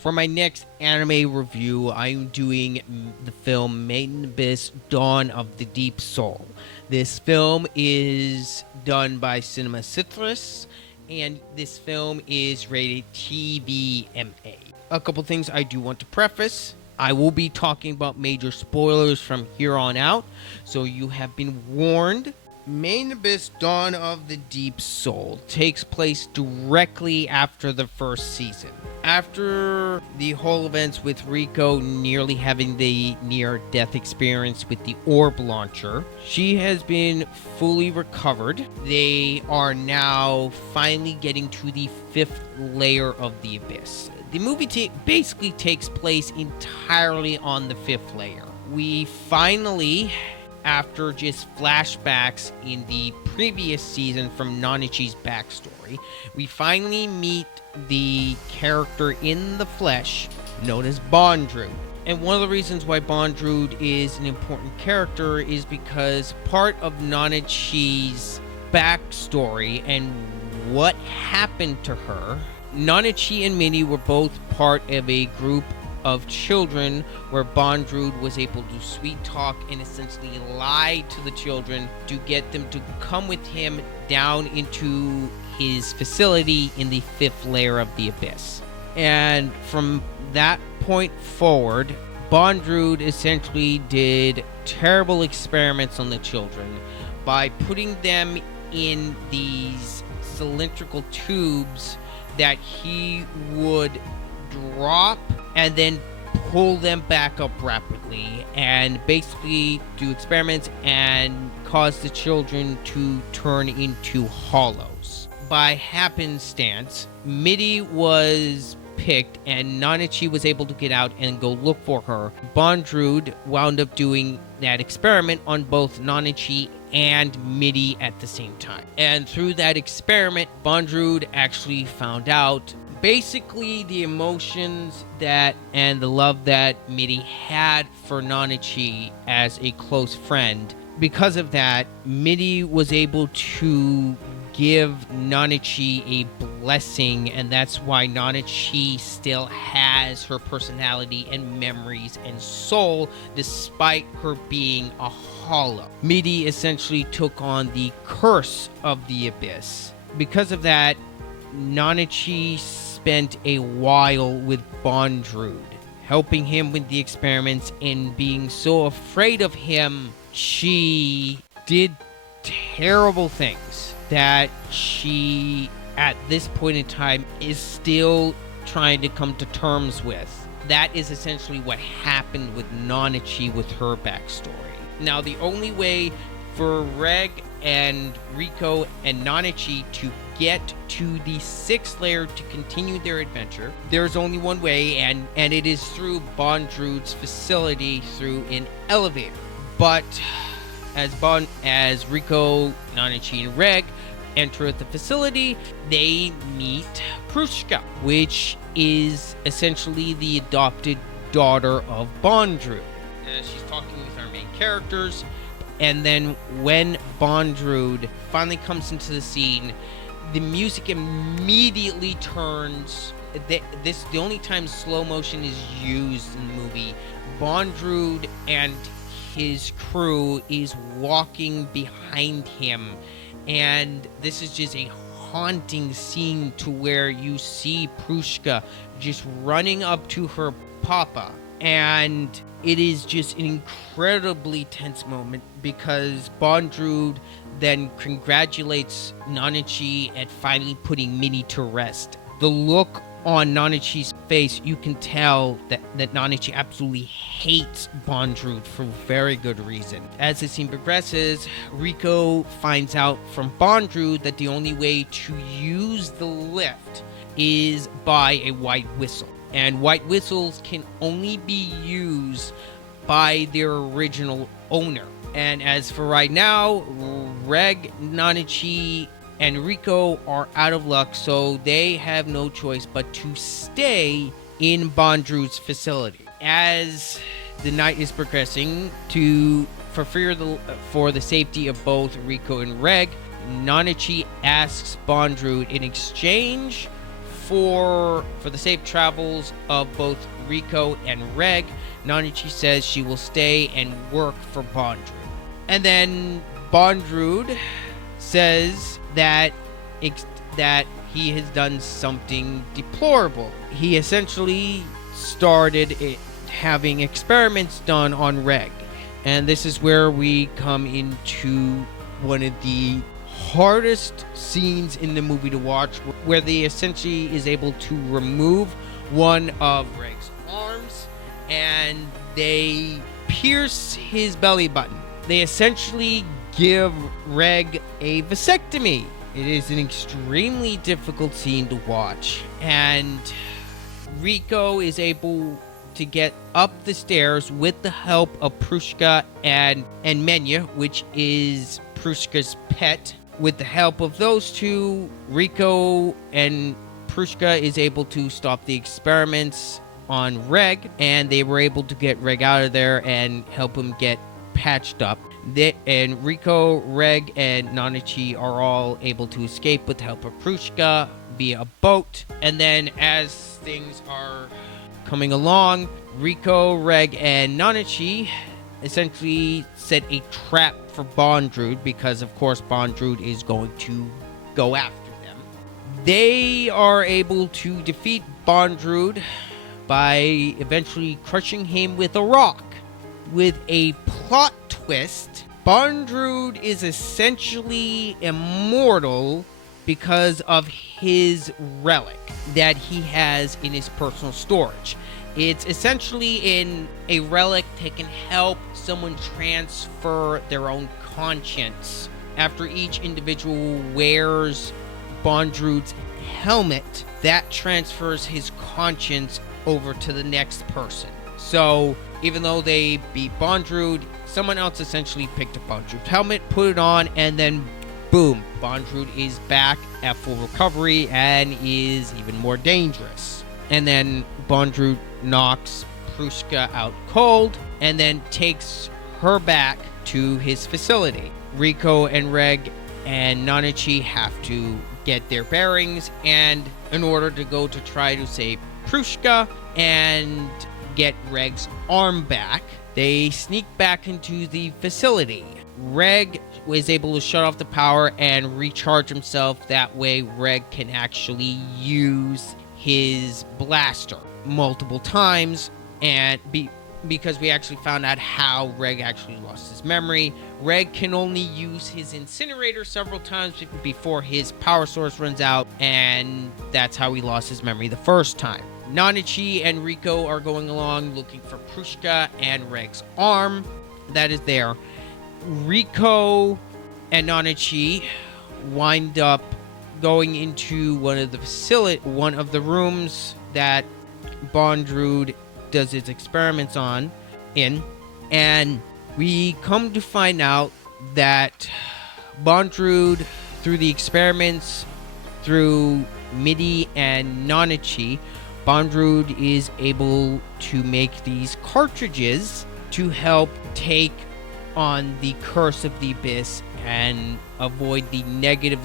For my next anime review, I'm doing the film Made in Abyss Dawn of the Deep Soul. This film is done by Cinema Citrus, and this film is rated TVMA. A couple things I do want to preface. I will be talking about major spoilers from here on out, so you have been warned. Made in Abyss Dawn of the Deep Soul takes place directly after the first season. After the whole events with Riko nearly having the near-death experience with the orb launcher, she has been fully recovered. They are now finally getting to the 5th layer of the Abyss. The movie basically takes place entirely on the 5th layer. We finally, after just flashbacks in the previous season from Nanichi's backstory, we finally meet the character in the flesh known as Bondrewd. And one of the reasons why Bondrewd is an important character is because part of Nanichi's backstory and what happened to her, Nanichi and Midi were both part of a group of children where Bondrewd was able to sweet talk and essentially lie to the children to get them to come with him down into his facility in the 5th layer of the Abyss. And from that point forward, Bondrewd essentially did terrible experiments on the children by putting them in these cylindrical tubes that he would drop and then pull them back up rapidly and basically do experiments and cause the children to turn into hollows. By happenstance, Midi was picked and Nanichi was able to get out and go look for her. Bondrewd wound up doing that experiment on both Nanichi and Midi at the same time. And through that experiment, Bondrewd actually found out basically the emotions that and the love that Midi had for Nanichi as a close friend. Because of that, Midi was able to give Nanichi a blessing, and that's why Nanichi still has her personality and memories and soul despite her being a hollow. Midi essentially took on the curse of the Abyss. Because of that, Nanichi spent a while with Bondrewd, helping him with the experiments, and being so afraid of him, she did terrible things that she, at this point in time, is still trying to come to terms with. That is essentially what happened with Nanichi with her backstory. Now, the only way for Reg and Riko and Nanichi to get to the 6th layer to continue their adventure, there's only one way, and it is through Bondrewd's facility through an elevator. But as Riko, Nanichi, and Reg enter the facility, they meet Prushka, which is essentially the adopted daughter of Bondrewd. She's talking with our main characters, and then when Bondrewd finally comes into the scene, the music immediately turns. The only time slow motion is used in the movie, Bondrewd and his crew is walking behind him, and this is just a haunting scene to where you see Prushka just running up to her papa, and it is just an incredibly tense moment because Bondrewd then congratulates Nanichi at finally putting Midi to rest. The look on Nanichi's face, you can tell that Nanichi absolutely hates Bondrewd for very good reason. As the scene progresses, Riko finds out from Bondrewd that the only way to use the lift is by a white whistle. And white whistles can only be used by their original owner. And as for right now, Reg, Nanichi, and Riko are out of luck, so they have no choice but to stay in Bondrewd's facility. As the night is progressing, for the safety of both Riko and Reg, Nanichi asks Bondrewd in exchange for the safe travels of both Riko and Reg, Nanichi says she will stay and work for Bondrewd. And then Bondrewd says that he has done something deplorable. He essentially started having experiments done on Reg. And this is where we come into one of the hardest scenes in the movie to watch, where they essentially is able to remove one of Reg's arms and they pierce his belly button. They essentially give Reg a vasectomy. It is an extremely difficult scene to watch, and Riko is able to get up the stairs with the help of Prushka and Menya, which is Prushka's pet. With the help of those two, Riko and Prushka is able to stop the experiments on Reg, and they were able to get Reg out of there and help him get patched up. And Riko, Reg, and Nanichi are all able to escape with the help of Prushka via a boat. And then as things are coming along, Riko, Reg, and Nanichi essentially set a trap for Bondrewd, because of course Bondrewd is going to go after them. They are able to defeat Bondrewd by eventually crushing him with a rock. With a plot twist, Bondrewd is essentially immortal because of his relic that he has in his personal storage. It's essentially in a relic that can help someone transfer their own conscience. After each individual wears Bondrewd's helmet, that transfers his conscience over to the next person. So even though they beat Bondrewd, someone else essentially picked up Bondrewd's helmet, put it on, and then boom, Bondrewd is back at full recovery and is even more dangerous. And then Bondrewd knocks Prushka out cold and then takes her back to his facility. Riko and Reg and Nanichi have to get their bearings, and in order to go to try to save Prushka and get Reg's arm back, they sneak back into the facility. Reg was able to shut off the power and recharge himself. That way Reg can actually use his blaster multiple times, and because we actually found out how Reg actually lost his memory. Reg can only use his incinerator several times before his power source runs out, and that's how he lost his memory the first time. Nanichi and Riko are going along looking for Prushka and Reg's arm that is there. Riko and Nanichi wind up going into one of the rooms that Bondrewd does its experiments in, and we come to find out that Bondrewd, through the experiments through Midi and Nanichi, Bondrewd is able to make these cartridges to help take on the curse of the abyss and avoid the negative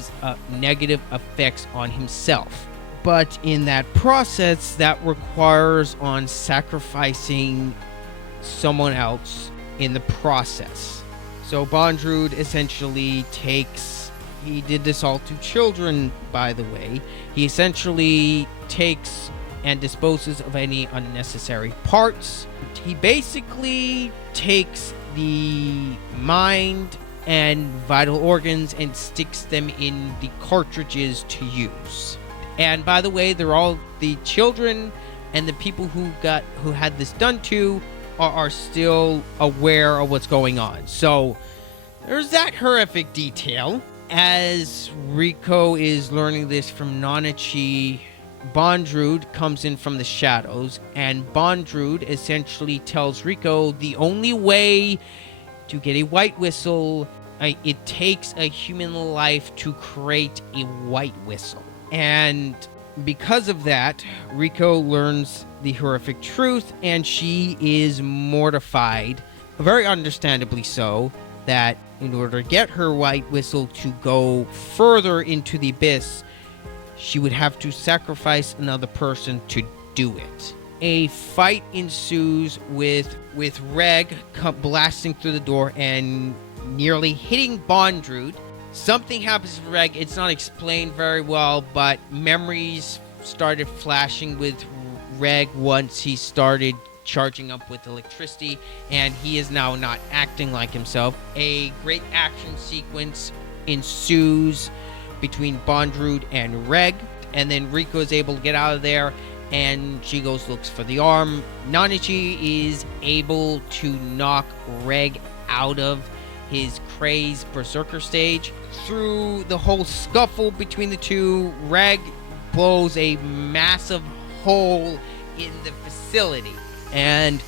effects on himself. But in that process, that requires on sacrificing someone else in the process. So Bondrewd essentially he did this all to children, by the way. He essentially takes and disposes of any unnecessary parts. He basically takes the mind and vital organs and sticks them in the cartridges to use. And by the way, they're all the children and the people who had this done to are still aware of what's going on. So there's that horrific detail. As Riko is learning this from Nanichi, Bondrewd comes in from the shadows, and Bondrewd essentially tells Riko the only way to get a white whistle, it takes a human life to create a white whistle. And because of that, Riko learns the horrific truth, and she is mortified, very understandably so, that in order to get her white whistle to go further into the abyss, she would have to sacrifice another person to do it. A fight ensues with Reg blasting through the door and nearly hitting Bondrewd. Something happens to Reg. It's not explained very well, but memories started flashing with Reg once he started charging up with electricity, and he is now not acting like himself. A great action sequence ensues between Bondrewd and Reg, and then Riko is able to get out of there, and she looks for the arm. Nanachi is able to knock Reg out of his crazed berserker stage. Through the whole scuffle between the two, Reg blows a massive hole in the facility, and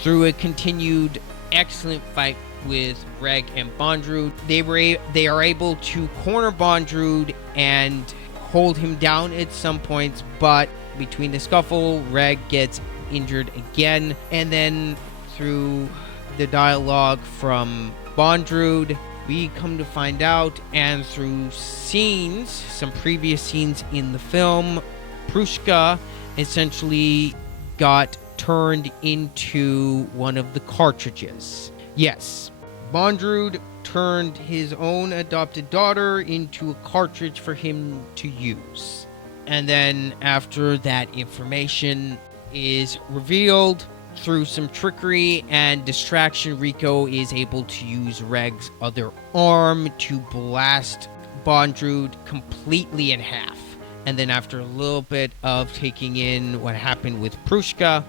through a continued excellent fight with Reg and Bondrewd, they are able to corner Bondrewd and hold him down at some points, but between the scuffle, Reg gets injured again, and then through the dialogue from Bondrewd, we come to find out, and through some previous scenes in the film, Prushka essentially got turned into one of the cartridges. Yes, Bondrewd turned his own adopted daughter into a cartridge for him to use. And then after that information is revealed, through some trickery and distraction, Riko is able to use Reg's other arm to blast Bondrewd completely in half. And then after a little bit of taking in what happened with Prushka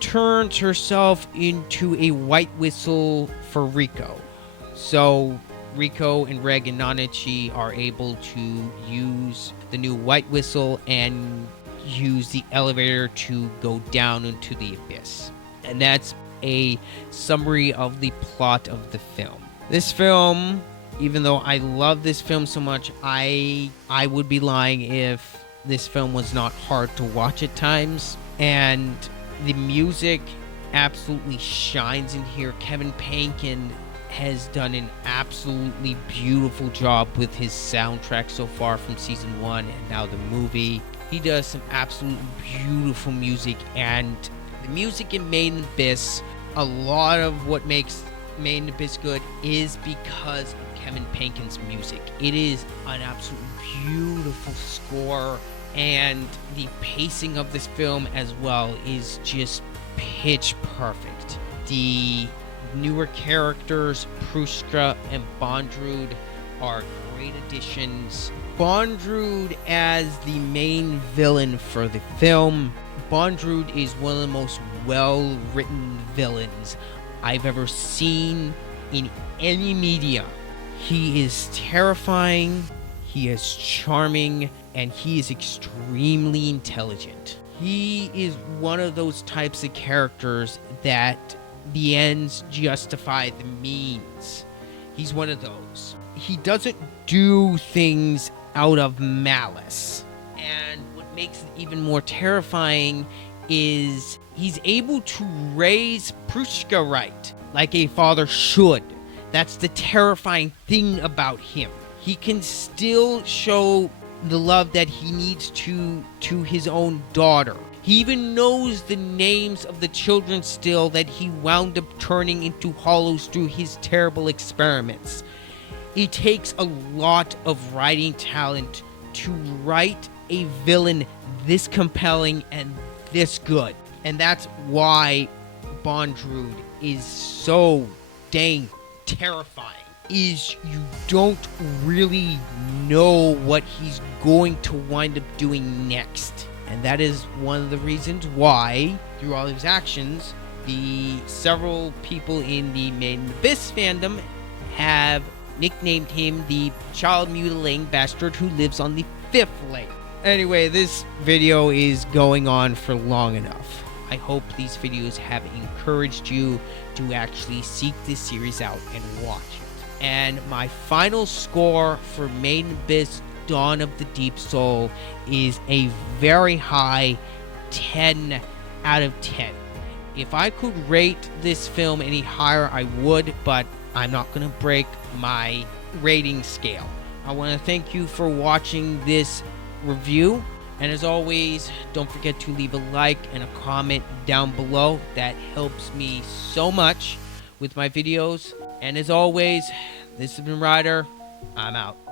turns herself into a white whistle for Riko. So Riko and Reg and Nanachi are able to use the new white whistle and use the elevator to go down into the abyss. And that's a summary of the plot of the film. This film, even though I love this film so much, I would be lying if this film was not hard to watch at times. And the music absolutely shines in here. Kevin Pankin has done an absolutely beautiful job with his soundtrack so far from season 1 and now the movie. He does some absolutely beautiful music, and the music in Made in Abyss, a lot of what makes Made in Abyss good is because of Kevin Pankin's music. It is an absolutely beautiful score, and the pacing of this film as well is just pitch perfect. The newer characters, Prushka and Bondrewd, are great additions. Bondrewd as the main villain for the film. Bondrewd is one of the most well-written villains I've ever seen in any media. He is terrifying, he is charming, and he is extremely intelligent. He is one of those types of characters that the ends justify the means. He's one of those. He doesn't do things out of malice. And what makes it even more terrifying is he's able to raise Prushka right, like a father should. That's the terrifying thing about him. He can still show the love that he needs to his own daughter. He even knows the names of the children still that he wound up turning into hollows through his terrible experiments. It takes a lot of writing talent to write a villain this compelling and this good. And that's why Bondrewd is so dang terrifying. Is you don't really know what he's going to wind up doing next. And that is one of the reasons why, through all his actions, the several people in the Made in Abyss fandom have nicknamed him the child mutilating bastard who lives on the 5th layer. Anyway, this video is going on for long enough. I hope these videos have encouraged you to actually seek this series out and watch it. And my final score for Made in Abyss Dawn of the Deep Soul is a very high 10 out of 10. If I could rate this film any higher, I would, but I'm not going to break my rating scale. I want to thank you for watching this review. And as always, don't forget to leave a like and a comment down below. That helps me so much with my videos. And as always, this has been Ryder. I'm out.